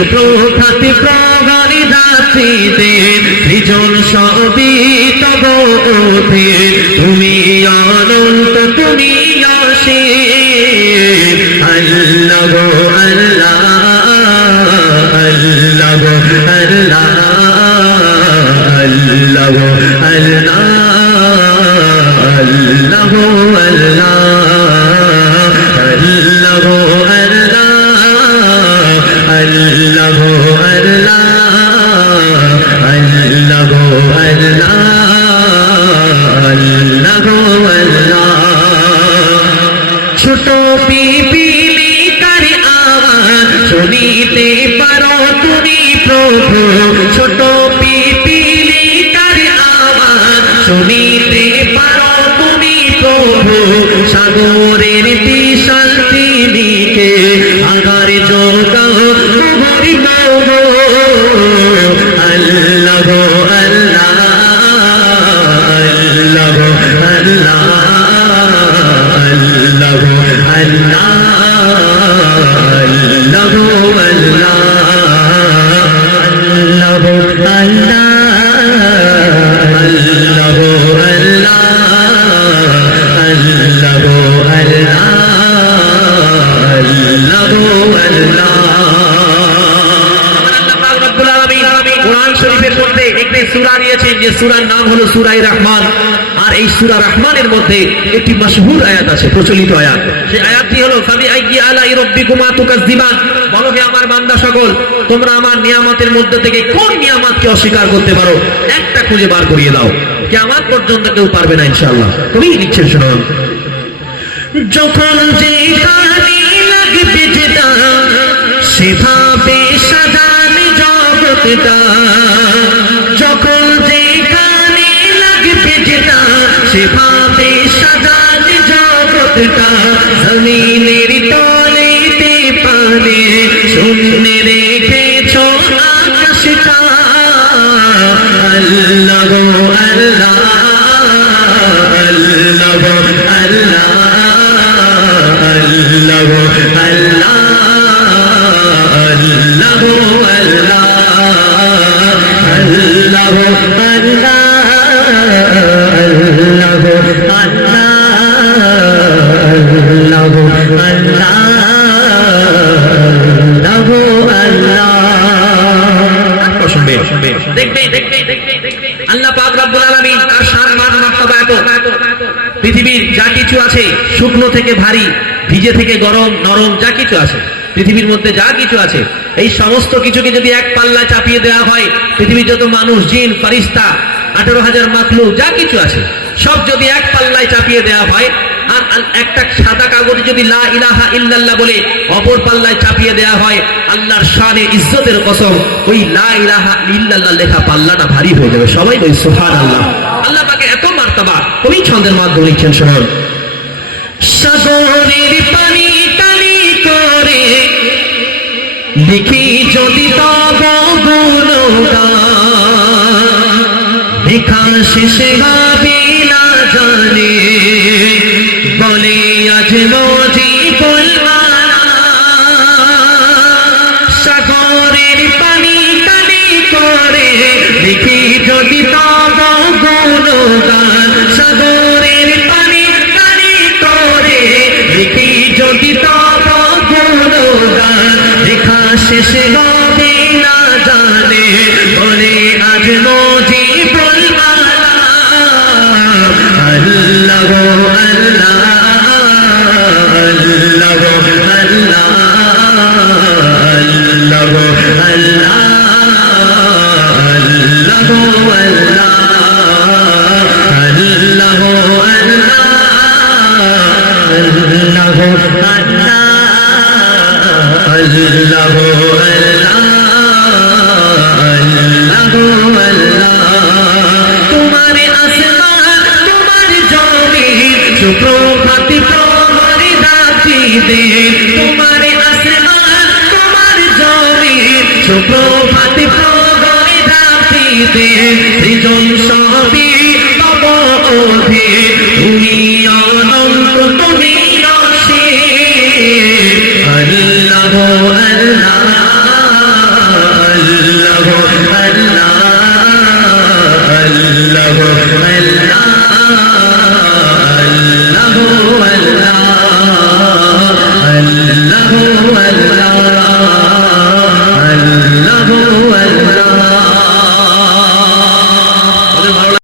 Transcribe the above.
সুপ্রভাত প্রহরী রাত্রিতে সৃজন সবই তব অধীন তুমি অনন্ত তুমি অসীম আল্লাহ গো আল্লাহ আল্লাহ গো আল্লাহ আল্লাহ গো আল্লাহ আল্লাহ গো আল্লাহ আল্লাহ গো আল্লাহ আল্লাহ গো আল্লাহ আল্লাহ গো আল্লাহ আল্লাহ গো আল্লাহ ছোট পিপিলি তার আওয়াজ শুনিতে পারো তুমি প্রভু ছোট পিপিলি তার আওয়াজ শুনিতে পারো তুমি প্রভু সাগরের বিশাল তিনিকে আগার যোগাও হরি গো আল্লাহ গো আল্লাহ আল্লাহ গো আল্লাহ আল্লাহ গো আল্লাহ আল্লাহ গো আল্লাহ আল্লাহ গো আল্লাহ আল্লাহ গো আল্লাহ আল্লাহ গো আল্লাহ আল্লাহ গো আল্লাহ কোরআন শরীফের মধ্যে একটি সূরা নিয়েছেন যে সূরার নাম হলো সূরা রহমান আর এই সূরা রহমানের মধ্যে একটি মাশহুর আয়াত আছে প্রচলিত আয়াত সেই আয়াতটি হলো ফাবি আইয়ি আলাই রাব্বিকুমা তুকাজ্জিবান বলো হে আমার বান্দা সকল তোমরা আমার নিয়ামতের মধ্যে থেকে কোন নিয়ামতকে অস্বীকার করতে পারো একটা খুঁজে বার করিয়ে দাও কিয়ামত পর্যন্ত কেউ পারবে না ইনশাআল্লাহ কবি লিখছেন শুনুন যখন যে কানে লাগবে যেটা সেভাবে সাজানে জগৎটা যখন যে কানে লাগবে যেটা সেভাবে সাজানে জগৎটা জমিনের তলেতে পানে শূন্যে রেখেছ আকাশটা আল্লাহ গো আল্লাহ আল্লাহ গো আল্লাহ আল্লাহ গো আল্লাহ আল্লাহ গো আল্লাহ আল্লাহ গো আল্লাহ আল্লাহ গো আল্লাহ আল্লাহ গো আল্লাহ আল্লাহ গো আল্লাহ আল্লাহ পাক রব্বুল আলামিন তার শান মান মার্তবা এত পৃথিবীর যা কিছু আছে শুকনো থেকে ভারী ভিজে থেকে গরম নরম যা কিছু আছে পৃথিবীর মধ্যে যা কিছু আছে এই সমস্ত কিছুকে যদি এক পাল্লায় চাপিয়ে দেওয়া হয় পৃথিবীর যত মানুষ জিন ফেরেশতা 18,000 মাখলুক যা কিছু আছে সব যদি এক পাল্লায় চাপিয়ে দেওয়া হয় আর একটা সাদা কাগজে যদি লা ইলাহা ইল্লাল্লাহ বলে অপর পাল্লায় চাপিয়ে দেওয়া হয় আল্লাহর শানে ইজ্জতের কসম ওই লা ইলাহা ইল্লাল্লাহ লেখা পাল্লাটা ভারী হয়ে যাবে সবাই বলি সুবহানাল্লাহ আল্লাহ পাকে এত মার্তবা কবি ছন্দের মাধ্যমে লিখছেন শুনুন সাগরের পানি টানি করে লিখি যদি তব গুণগান লেখা শেষে হবে না জানে বলে আজ মজিবুল মালা সাগরের পানি টানি করে লিখি যদি তব গুণগান সাগরের পানি টানি করে লিখি যদি তব গুণগান লেখা শেষে হবে না জানে বলে আজ মজিবুল মালা আল্লাহ গো আল্লাহ আল্লাহ গো আল্লাহ আল্লাহ গো আল্লাহ আল্লাহ গো আল্লাহ আল্লাহ গো আল্লাহ আল্লাহ গো আল্লাহ আল্লাহ গো আল্লাহ আল্লাহ গো আল্লাহ তোমার আসমান তোমার জমিন সুপ্রভাত প্রহরী রাত্রিতে তোমার আসমান তোমার জমিন সুপ্রভাত প্রহরী রাত্রিতে সৃজন সবই তব অধীন তুমি অনন্ত তুমি অসীম আল্লাহ আল্লাহ আল্লাহ আল্লাহ